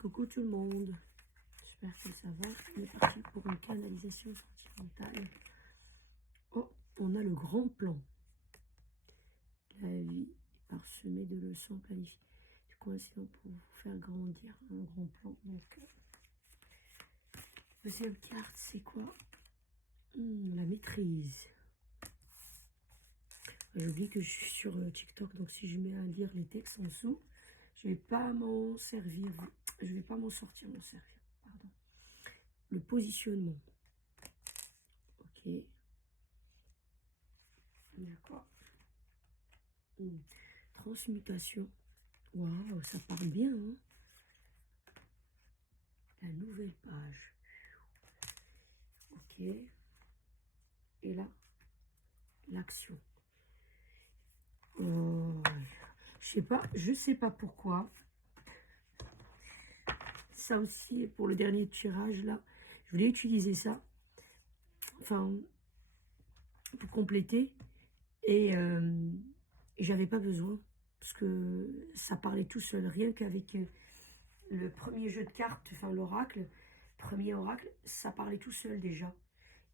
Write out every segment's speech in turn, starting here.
Coucou tout le monde, j'espère que ça va. On est parti pour une canalisation sentimentale. Oh, on a le grand plan. La vie est parsemée de leçons planifiées. C'est coïncident pour vous faire grandir. Un grand plan. Donc, deuxième carte, c'est quoi? La maîtrise. J'oublie que je suis sur TikTok, donc si je mets à lire les textes en dessous, je vais pas m'en servir. Je vais pas m'en sortir, m'en servir. Pardon. Le positionnement. Ok. D'accord. Transmutation. Waouh, ça part bien. Hein, la nouvelle page. Ok. Et là, l'action. Oh, je sais pas pourquoi. Ça aussi, pour le dernier tirage, là, je voulais utiliser ça. Enfin, pour compléter. Et j'avais pas besoin. Parce que ça parlait tout seul. Rien qu'avec le premier jeu de cartes, enfin l'oracle, premier oracle, ça parlait tout seul déjà.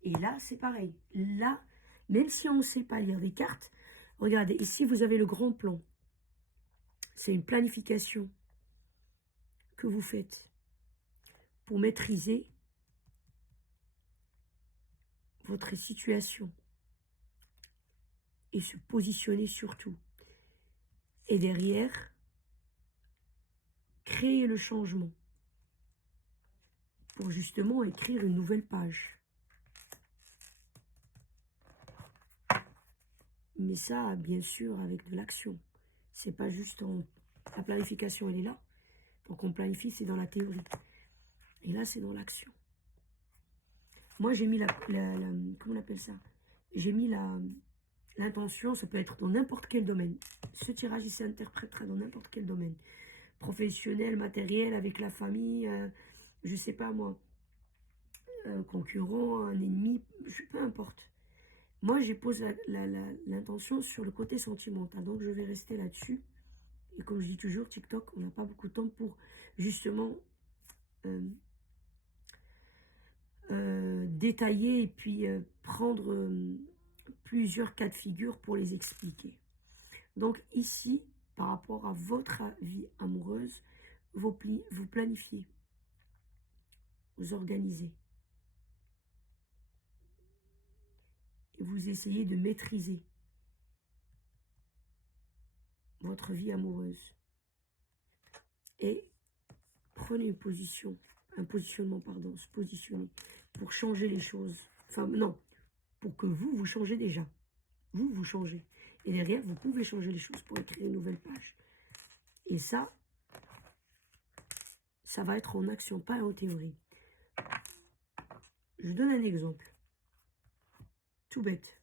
Et là, c'est pareil. Là, même si on ne sait pas lire des cartes, regardez, ici, vous avez le grand plan. C'est une planification que vous faites pour maîtriser votre situation et se positionner surtout. Et derrière, créer le changement pour justement écrire une nouvelle page. Mais ça, bien sûr, avec de l'action. C'est pas juste la planification, elle est là. Donc on planifie, c'est dans la théorie. Et là, c'est dans l'action. Moi, j'ai mis comment on appelle ça? J'ai mis l'intention, ça peut être dans n'importe quel domaine. Ce tirage, il s'interprétera dans n'importe quel domaine. Professionnel, matériel, avec la famille, je sais pas moi, un concurrent, un ennemi, peu importe. Moi, j'ai posé l'intention sur le côté sentimental, donc je vais rester là-dessus. Et comme je dis toujours, TikTok, on n'a pas beaucoup de temps pour justement détailler et puis prendre plusieurs cas de figure pour les expliquer. Donc ici, par rapport à votre vie amoureuse, vous planifiez, vous organisez. Et vous essayez de maîtriser votre vie amoureuse. Et prenez une position, un positionnement, pardon, se positionner pour changer les choses. Enfin, non, pour que vous changez déjà. Vous changez. Et derrière, vous pouvez changer les choses pour écrire une nouvelle page. Et ça va être en action, pas en théorie. Je donne un exemple. Tout bête.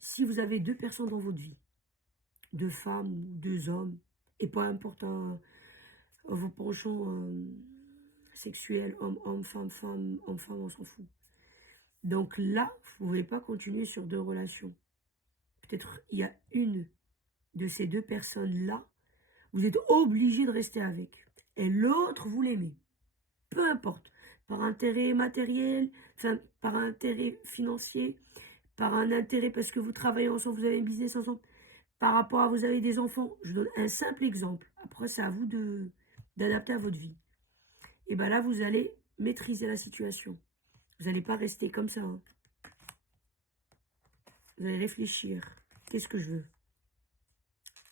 Si vous avez deux personnes dans votre vie, deux femmes ou deux hommes, et peu importe vos penchants sexuels, homme, femme, homme-femme, on s'en fout. Donc là, vous ne pouvez pas continuer sur deux relations. Peut-être il y a une de ces deux personnes-là, vous êtes obligé de rester avec. Et l'autre, vous l'aimez. Peu importe. Par intérêt matériel, enfin, par intérêt financier, par un intérêt parce que vous travaillez ensemble, vous avez un business ensemble, par rapport à vous avez des enfants. Je donne un simple exemple. Après, c'est à vous d'adapter à votre vie. Et bien là, vous allez maîtriser la situation. Vous n'allez pas rester comme ça. Hein. Vous allez réfléchir. Qu'est-ce que je veux?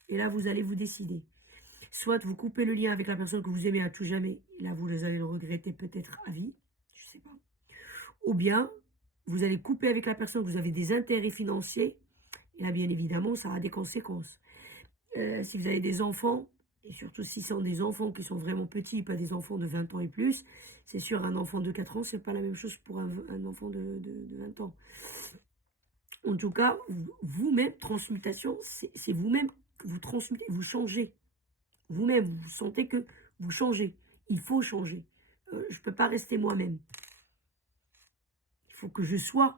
Et là, vous allez vous décider. Soit vous coupez le lien avec la personne que vous aimez à tout jamais. Et là, vous allez le regretter peut-être à vie. Je ne sais pas. Ou bien, vous allez couper avec la personne que vous avez des intérêts financiers. Et là, bien évidemment, ça a des conséquences. Si vous avez des enfants, et surtout si ce sont des enfants qui sont vraiment petits, pas des enfants de 20 ans et plus, c'est sûr, un enfant de 4 ans, c'est pas la même chose pour un enfant de 20 ans. En tout cas, vous-même, transmutation, c'est vous-même que vous transmutez, vous changez. Vous-même, vous sentez que vous changez. Il faut changer. Je ne peux pas rester moi-même. Il faut que je sois...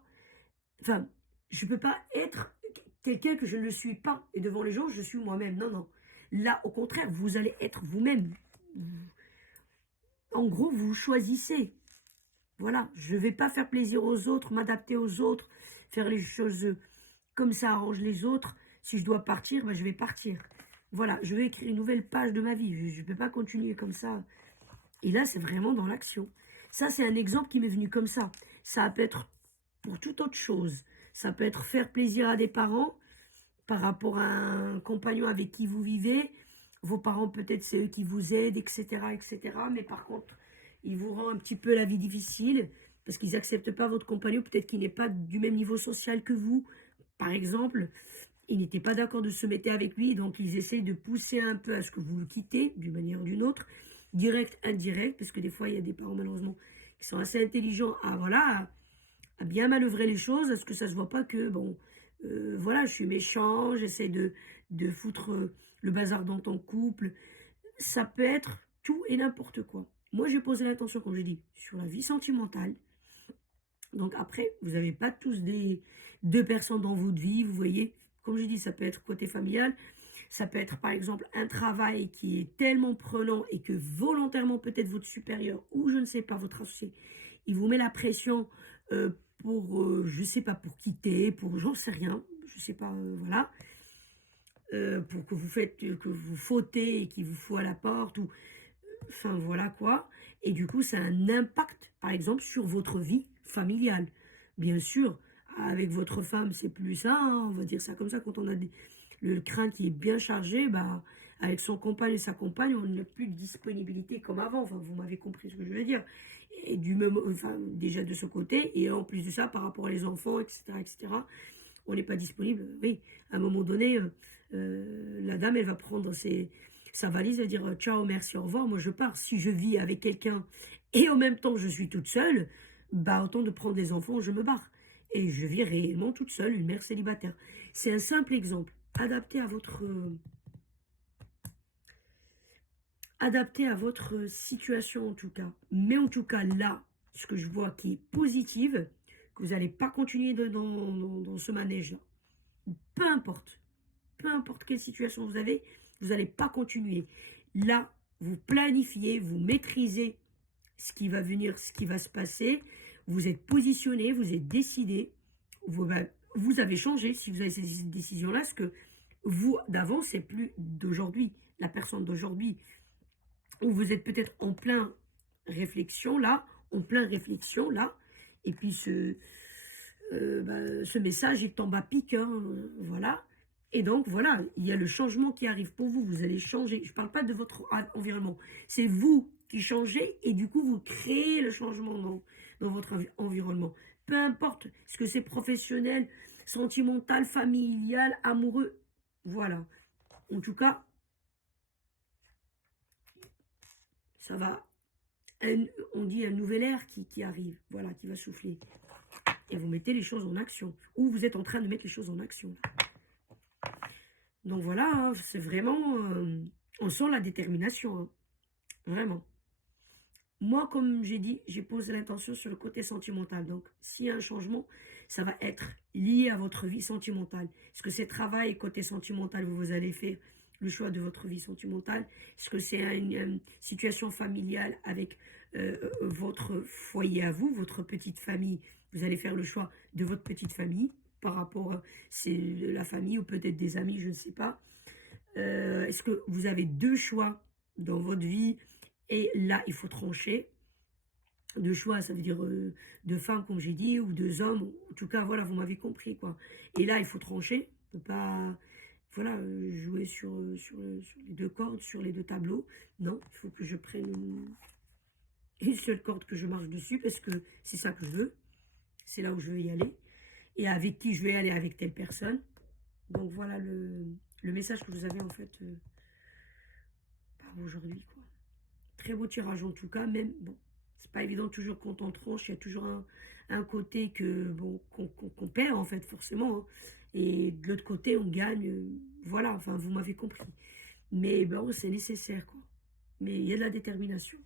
Enfin, je ne peux pas être quelqu'un que je ne le suis pas. Et devant les gens, je suis moi-même. Non, non. Là, au contraire, vous allez être vous-même. En gros, vous choisissez. Voilà, je ne vais pas faire plaisir aux autres, m'adapter aux autres, faire les choses comme ça arrange les autres. Si je dois partir, ben, je vais partir. Voilà, je vais écrire une nouvelle page de ma vie. Je ne peux pas continuer comme ça. Et là, c'est vraiment dans l'action. Ça, c'est un exemple qui m'est venu comme ça. Ça peut être pour toute autre chose. Ça peut être faire plaisir à des parents par rapport à un compagnon avec qui vous vivez. Vos parents, peut-être, c'est eux qui vous aident, etc., etc. Mais par contre, ils vous rendent un petit peu la vie difficile parce qu'ils n'acceptent pas votre compagnon. Peut-être qu'il n'est pas du même niveau social que vous. Par exemple, ils n'étaient pas d'accord de se mettre avec lui, donc ils essayent de pousser un peu à ce que vous le quittez, d'une manière ou d'une autre, direct, indirect, parce que des fois, il y a des parents, malheureusement, qui sont assez intelligents à, voilà, à bien manœuvrer les choses, à ce que ça ne se voit pas que, bon, voilà, je suis méchant, j'essaie de foutre le bazar dans ton couple. Ça peut être tout et n'importe quoi. Moi, j'ai posé l'attention, comme j'ai dit, sur la vie sentimentale. Donc après, vous n'avez pas tous des deux personnes dans votre vie, vous voyez. Comme je dis, ça peut être côté familial, ça peut être par exemple un travail qui est tellement prenant et que volontairement peut-être votre supérieur ou je ne sais pas, votre associé, il vous met la pression pour, je ne sais pas, pour quitter, pour j'en sais rien, je ne sais pas, voilà, pour que vous faites, que vous fautez et qu'il vous faut à la porte ou enfin voilà quoi. Et du coup, ça a un impact, par exemple, sur votre vie familiale. Bien sûr, avec votre femme, c'est plus ça, hein, on va dire ça comme ça, quand on a le crâne qui est bien chargé, bah, avec son compagnon et sa compagne, on n'a plus de disponibilité comme avant. Enfin, vous m'avez compris ce que je veux dire. Et du même, enfin, déjà de ce côté, et en plus de ça, par rapport aux enfants, etc., etc., on n'est pas disponible. Oui, à un moment donné, la dame, elle va prendre sa valise et dire ciao, merci, au revoir, moi je pars. Si je vis avec quelqu'un et en même temps je suis toute seule, bah autant de prendre des enfants, je me barre. Et je vis réellement toute seule, une mère célibataire. C'est un simple exemple, adapté à votre situation en tout cas. Mais en tout cas là, ce que je vois qui est positive, que vous n'allez pas continuer dans ce manège-là. Peu importe quelle situation vous avez, vous n'allez pas continuer. Là, vous planifiez, vous maîtrisez ce qui va venir, ce qui va se passer. Vous êtes positionné, vous êtes décidé. Vous avez changé si vous avez cette décision-là, parce que vous, d'avant, c'est plus d'aujourd'hui. La personne d'aujourd'hui, où vous êtes peut-être en plein réflexion là, et puis ce message est en bas pique, hein, voilà. Et donc, voilà, il y a le changement qui arrive pour vous. Vous allez changer. Je ne parle pas de votre environnement. C'est vous qui changez et du coup, vous créez le changement dans votre environnement. Peu importe ce que c'est professionnel, sentimental, familial, amoureux. Voilà. En tout cas, ça va. On dit un nouvel air qui arrive. Voilà, qui va souffler. Et vous mettez les choses en action. Ou vous êtes en train de mettre les choses en action. Donc voilà, hein, c'est vraiment... on sent la détermination. Hein, vraiment. Moi, comme j'ai dit, j'ai posé l'intention sur le côté sentimental. Donc, s'il y a un changement, ça va être lié à votre vie sentimentale. Est-ce que c'est travail côté sentimental, vous allez faire le choix de votre vie sentimentale? Est-ce que c'est une situation familiale avec votre foyer à vous, votre petite famille? Vous allez faire le choix de votre petite famille par rapport à c'est la famille ou peut-être des amis, je ne sais pas. Est-ce que vous avez deux choix dans votre vie? Et là, il faut trancher. Deux choix, ça veut dire deux femmes, comme j'ai dit, ou deux hommes. En tout cas, voilà, vous m'avez compris, quoi. Et là, il faut trancher. On ne peut pas, voilà, jouer sur les deux cordes, sur les deux tableaux. Non, il faut que je prenne une seule corde que je marche dessus, parce que c'est ça que je veux. C'est là où je veux y aller. Et avec qui je vais aller, avec telle personne. Donc, voilà le message que vous avez, en fait, par aujourd'hui, quoi. Très beau tirage en tout cas, même, bon, c'est pas évident toujours quand on tranche, il y a toujours un côté que, bon, qu'on perd en fait, forcément, hein. Et de l'autre côté, on gagne, voilà, enfin, vous m'avez compris. Mais bon, c'est nécessaire, quoi. Mais il y a de la détermination.